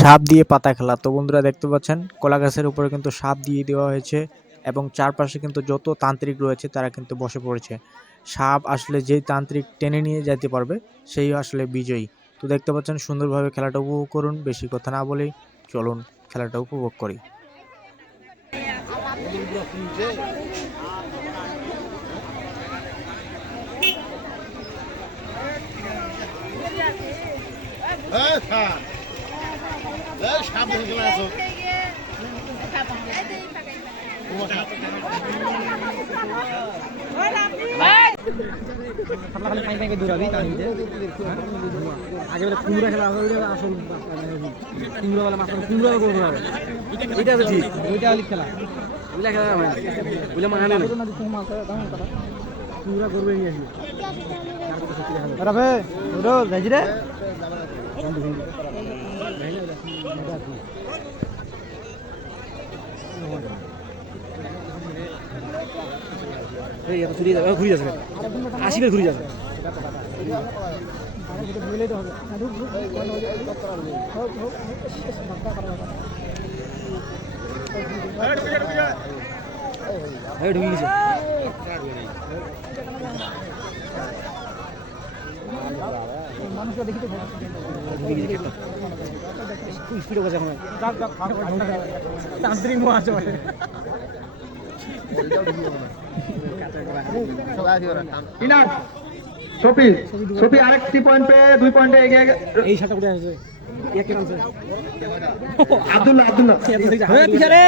সাপ দিয়ে পাতা খেলা। তো বন্ধুরা দেখতে পাচ্ছেন, কলা গাছের উপরে কিন্তু সাপ দিয়ে দেওয়া হয়েছে এবং চারপাশে কিন্তু যত তান্ত্রিক রয়েছে তারা কিন্তু বসে পড়েছে। সাপ আসলে যেই তান্ত্রিক টেনে নিয়ে যেতে পারবে, সেই আসলে বিজয়ী। তো দেখতে পাচ্ছেন, সুন্দরভাবে খেলাটা উপভোগ করুন, বেশি কথা না বলেই চলুন খেলাটা উপভোগ করি। থাম। এই সাপ দেখে চলে আসো। আগে বলে কুমড়া খেলা ওইটা আসল কুমড়া বেলা মাছ কুমড়া করব এটা তো ঠিক ওইটা হলি খেলা ওইটা খেলা হবে ওইটা মাহানে না কুমড়া করবে নিয়ে আসবে রাবে ওটো যাইছি রে এই এত ঘুরে যাবে। ঘুরে যাবে। আশি করে ঘুরে যাবে। ঢুকে গেছে গেছে এখন। তান্ত্রিক আরেকটি পয়েন্ট পেয়ে দুই পয়েন্টে এগিয়ে এই উঠে আব্দুল্লাহ পিছারে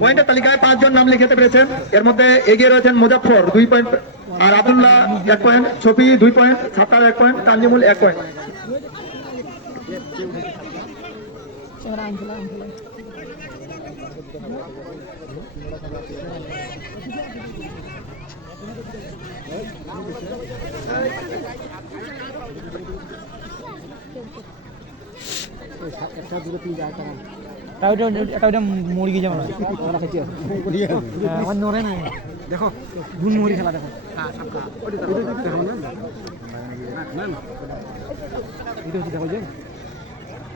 পয়েন্টের তালিকায় পাঁচজন নাম লিখতে পেরেছেন। এর মধ্যে এগিয়ে রয়েছেন মুজাফর দুই পয়েন্ট, আর আব্দুল্লাহ এক পয়েন্ট সফি দুই পয়েন্ট, সাত্তার এক পয়েন্ট, তানজিমুল এক পয়েন্ট। ওটা মুরগি যেমন হ্যাঁ, আমার নড়ে না দেখো গুণ মুড়ি খেলা দেখো এটা হচ্ছে দেখো যে দুটো ভাব পাঁচটা এই চারটে আর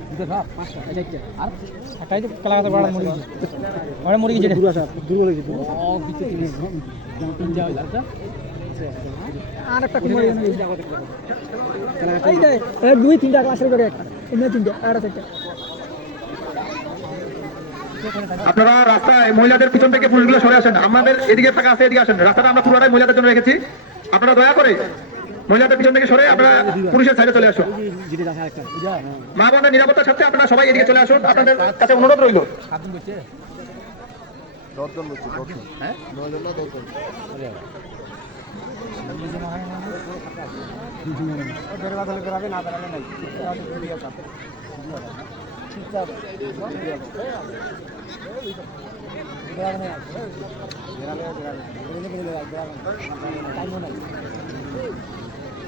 একটাই তো কালাকাতে বড় মুরগি বড় মুরগি যেটা? দুটো আছে দুর্বল হয়েছে ও পিছে তিন তিন যাও আর একটা কুমারী এই দে এই দুই তিনটা ক্লাসের করে একটা। এমনি তিনটা আর একটা আপনারা রাস্তায় মহিলাদের পিছন থেকে পুরুষগুলো সরে আসেন। আমাদের এদিকে ফাঁকা আছে এদিকে আসেন। রাস্তাটা আমরা পুরোটাই মহিলাদের জন্য রেখেছি। আপনারা দয়া করে মহিলাদের পিছন থেকে সরে আপনারা পুরুষের সাইডে চলে আসুন। মা বোনের নিরাপত্তার সাথে আপনারা সবাই এদিকে চলে আসুন। আপনাদের কাছে অনুরোধ রইল। দশজন।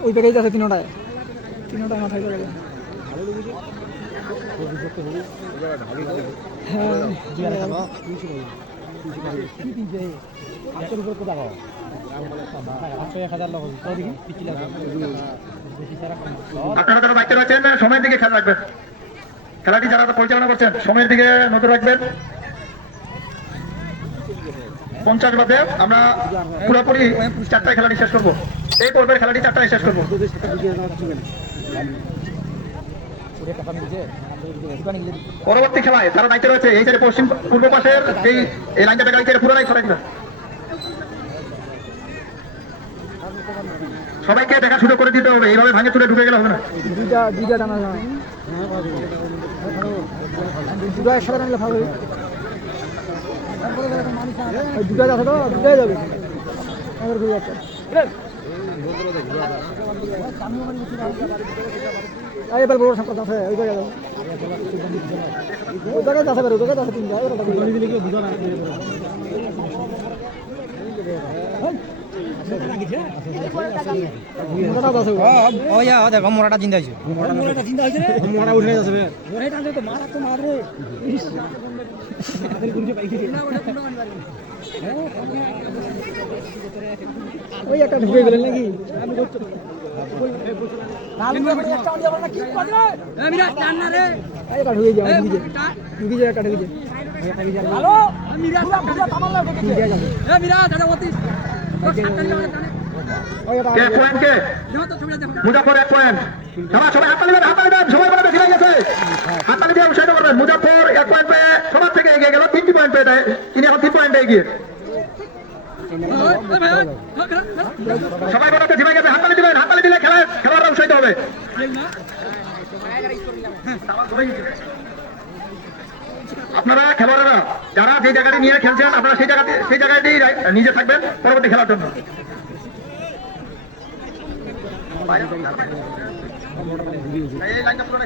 ওই জায়গায় আছে তিনটায়। তিনটায় মাথায় আপনারা যারা দায়িত্বে রয়েছেন, সময়ের দিকে খেয়াল রাখবেন। খেলাটি যারা পরিচালনা করছেন, সময়ের দিকে নজর রাখবেন। পঞ্চাশ বাদে আমরা পুরোপুরি চারটায় খেলাটি শেষ করব। এই পর্বের খেলাটি চারটায় শেষ করব পরবর্তী খেলায় তারা দায়িত্বে রয়েছে এই যে পশ্চিম পূর্ব পাশের এই এই লাইনটা দেখা যাচ্ছে পুরোটাই দিবেন সবাইকে দেখা সুযোগ করে দিতে হবে এইভাবে ভাঙে চুরে ঢুকে গেলে হবে না দুইটা দুইটা টানা দুটো একসাথে টানলে ভালো হয়। দুটো তো দুটাই যাবে এবার ঘুরে যাচ্ছে এবার বড় সাপটা আছে ওই জায়গায় ওই জায়গায় আছে ওই জায়গায় আছে তিনটা ইয়া মোড়াটা জিন্দা আছে মোড়াটা উঠে যাচ্ছে মারা তো মার ওই একটা ঢুকে গেলেন নাকি? এক পয়েন্ট গেছে। দিয়ে মুজাফর এক পয়েন্ট পেয়ে, সবার থেকে এগিয়ে গেল তিনটি পয়েন্ট পেয়ে তিনি এখন তিন পয়েন্টে এগিয়ে। সবাই বলাতে জিমে গেছে, হাততালি দিবেন, হাততালি দিলে খেলা খেলোয়াড়রা উৎসাহিত হবে। আপনারা, খেলোয়াড়রা, যারা যে জায়গাটি নিয়ে খেলছেন, আপনারা সেই জায়গাতে সেই জায়গাতেই নিজে থাকবেন পরবর্তী খেলার জন্য। এই লাইনটা পুরো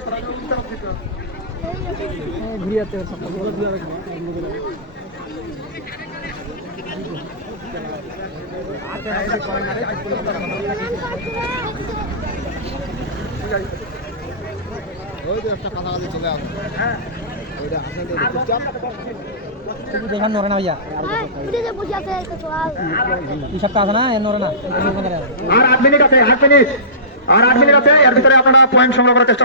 ঘুরে যাচ্ছে ওই তো একটা কাছাকাছি চলে আসবে ওইটা আপনাদের চুপচাপ দেখান নরে না ভাইয়া বিদেশে বসে আছে এই তো চল এই সপ্তাহ আছে না এর নরে না আর আট মিনিট আছে আট মিনিট আর আট মিনিট আছে এর ভিতরে আপনারা পয়েন্ট সংগ্রহ করার চেষ্টা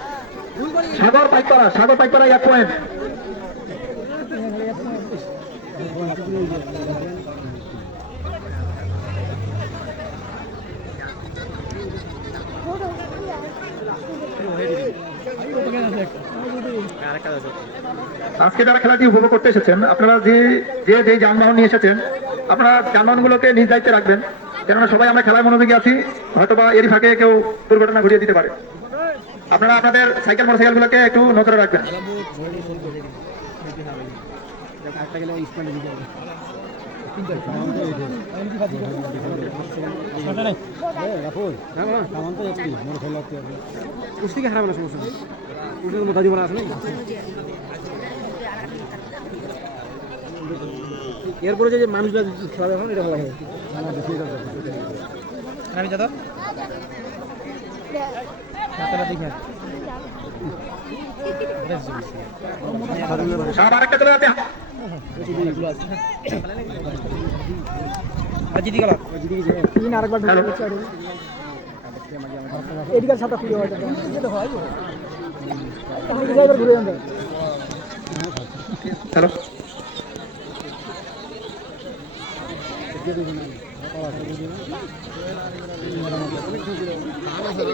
সাগর পাইকপাড়া সাগর পাইকপাড়া এক পয়েন্ট আজকে যারা খেলাটি উপভোগ করতে এসেছেন, আপনারা যে যে যে যানবাহন নিয়ে এসেছেন, আপনারা যানবাহনগুলোকে নিজ দায়িত্বে রাখবেন। কেননা সবাই আমরা খেলায় মনোযোগী আছি, হয়তোবা এরই ফাঁকে কেউ দুর্ঘটনা ঘটিয়ে দিতে পারে। আপনারা আপনাদের সাইকেল মোটরসাইকেলগুলোকে একটু নজরে রাখবেন। হারাবে না সমস্যা জীবন এরপরে যে মানুষরা খেলা এখন এটা হয়। আমি যা তিন আরেকবার এদিকে সাতটা খুলে হয়। ঘুরে যাবে হ্যালো। এই বৈশরে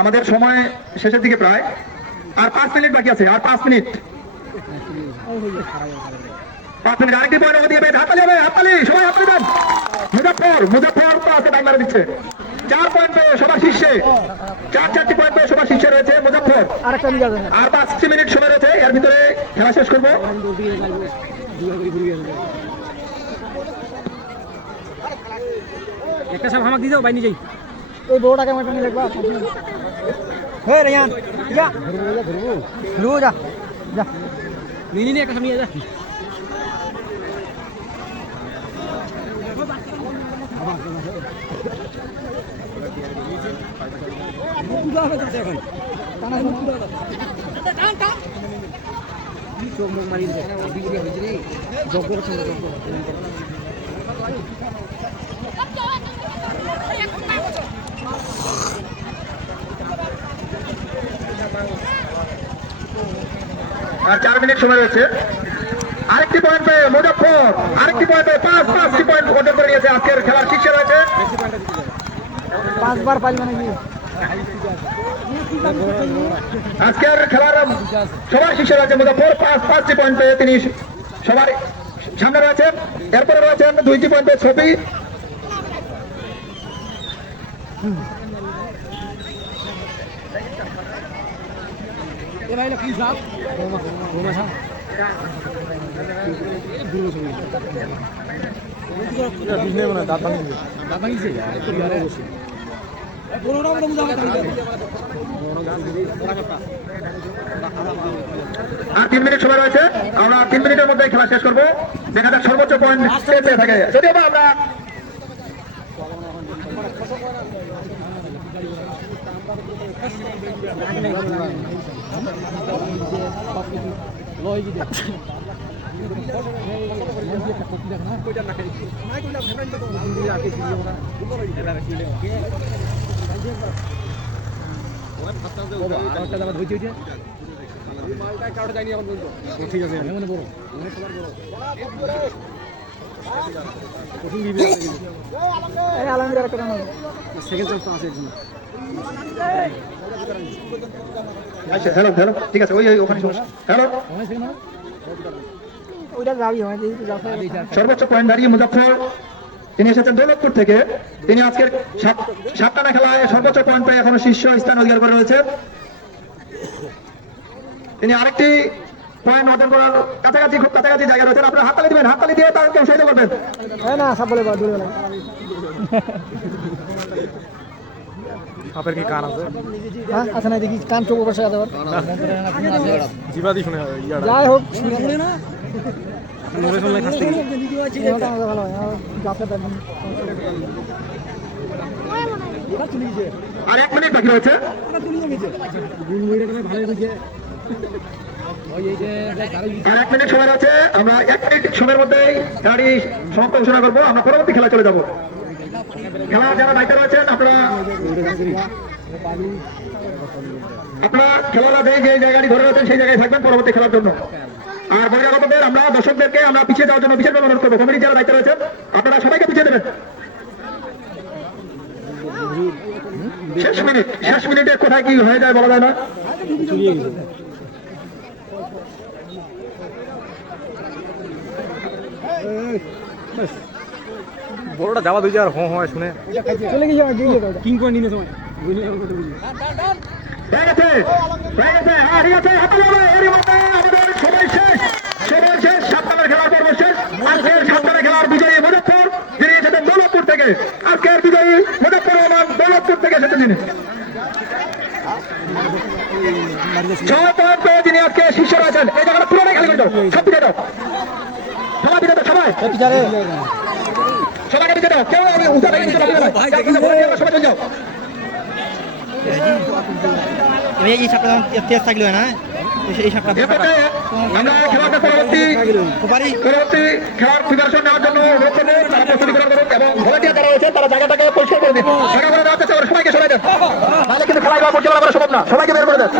আমাদের সময় শেষের দিকে প্রায়। আর পাঁচ মিনিট বাকি আছে আর পাঁচ মিনিট। পাঁচ মিনিট আরেকটি পয়েন্ট দিয়ে পেয়ে হাততালি হবে হাততালি সবাই হাততালি দেন। মুজাফর মুজাফর তো আছে টাইম দিচ্ছে। চার পয়েন্ট পেয়ে সবার শীর্ষে চার চারটি পয়েন্ট পেয়ে সবার শীর্ষে রয়েছে মুজাফর আর পাঁচটি মিনিট সময় রয়েছে এর ভিতরে খেলা শেষ করব। একটা সাপ হামাক দিয়ে দাও বাইনি যাই। ওই বড়টাকে আমার নিয়ে দেখবা হে রেয়ান যা ধরবো ধরবো যা যা মিনি নিয়ে একটা সামনে যা চোখ মুখ মারি দিবে হয়েছে রে যজ্ঞ যজ্ঞ আর চার মিনিট সময় রয়েছে। আরেকটি পয়েন্ট পেয়ে মুজাফর আরেকটি পয়েন্ট পেয়ে পাঁচ পাঁচটি পয়েন্ট অর্জন করে নিয়েছে আজকের খেলার শীর্ষে রয়েছে। পাঁচবার পাইল মানে কি? আজকের খেলার সবার শীর্ষে রয়েছে মুজাফর পাঁচ পাঁচটি পয়েন্ট পেয়ে তিনি সবার সামনে রয়েছেন। এরপরে রয়েছেন দুইটি পয়েন্ট পেয়ে ছবি এ ভাই কি সাপ বোমা সাপ দাঁত ভাঙিছে পুরোটা মতো বুঝা আর তিন মিনিট সময় রয়েছে। আমরা তিন মিনিটের মধ্যে খেলা শেষ করব। দেখা সর্বোচ্চ পয়েন্ট পেয়ে থাকে। যদিও বা আমরা ঠিক আছে। বড় সেকেন্ড চান্স আছে আচ্ছা হ্যালো হ্যালো ঠিক আছে, ওই ওই, ওখানে সমস্যা। হ্যালো হয় সর্বোচ্চ পয়েন্ট দাঁড়িয়ে মুজাফর তিনি এসেছেন দৌলতপুর থেকে। তিনি আজকের সাত সাতটানা খেলায় সর্বোচ্চ পয়েন্ট পেয়ে এখনও শীর্ষ স্থান অধিকার করে রয়েছে। তিনি আরেকটি পয়েন্ট অর্জন করার কাছাকাছি, খুব কাছাকাছি জায়গা রয়েছে আপনারা হাততালি দিবেন, হাততালি দিয়ে তাকে উৎসাহিত করবেন। হ্যাঁ না সব বলে। সাপের কি কান আছে? হ্যাঁ আচ্ছা না দেখি কান চোখ বসে আছে জিবাদি শুনে যাই হোক শুনে না। নরে শুনলে কাছ থেকে ভালো হয় আর এক মিনিট বাকি রয়েছে। আর এক মিনিট সময় আছে আমরা এক মিনিট সময়ের মধ্যেই গাড়ি সমাপ্ত ঘোষণা করব। আমরা পরবর্তী খেলা চলে যাব। খেলা যারা দায়িত্বে রয়েছেন আপনারা আপনারা খেলাটা যে যে জায়গাটি ধরে রয়েছেন সেই জায়গায় থাকবেন পরবর্তী খেলার জন্য আর বহিরাগতদের আমরা দর্শকদেরকে আমরা পিছিয়ে যাওয়ার জন্য বিশেষভাবে অনুরোধ করব কমিটি যারা দায়িত্বে রয়েছেন আপনারা সবাইকে পিছিয়ে দেবেন শেষ মিনিট শেষ মিনিটে কোথায় কি হয়ে যায় বলা যায় না বড়টা যাওয়া দুই যার হ্যাঁ হ্যাঁ শুনে। চলে গেছি আমার দাও কিং কোন দিনের সময় হয়ে গেছে হয়ে গেছে হ্যাঁ ঠিক আছে হাতে লাগবে এরই মধ্যে আমাদের সময় শেষ সময় শেষ সাত নম্বর খেলার পর্ব শেষ আজকের সাত নম্বর খেলার বিজয়ী মুজফর যিনি এসেছেন দৌলতপুর থেকে। আজকের বিজয়ী মুজফর রহমান দৌলতপুর থেকে এসেছেন তিনি ছয় পয়েন্ট পেয়ে যিনি আজকে শীর্ষ রয়েছেন। এই জায়গাটা পুরোটাই খালি করে দাও সব পিছিয়ে দাও। সবাই পিছিয়ে দাও সবাই। পিছারে সবাইকে দাও কেউ আমি উঠে থেকে নিচে নামিয়ে নয় যার কাছে বলে দিও, সবাই চলে যাও। এই সাপটা তেজ থাকলে না এই সাপটা আমরা খেলাটা পরবর্তী পরবর্তী খেলার প্রিপারেশন নেওয়ার জন্য অনুরোধ করব তারা প্রস্তুতি গ্রহণ করুন এবং ভলান্টিয়ার যারা রয়েছে তারা জায়গাটাকে পরিষ্কার করে দিন। জায়গা করে দেওয়া হচ্ছে সবাইকে দেন কিন্তু খেলা পরিচালনা করা সম্ভব না। সবাইকে বের করে দেন।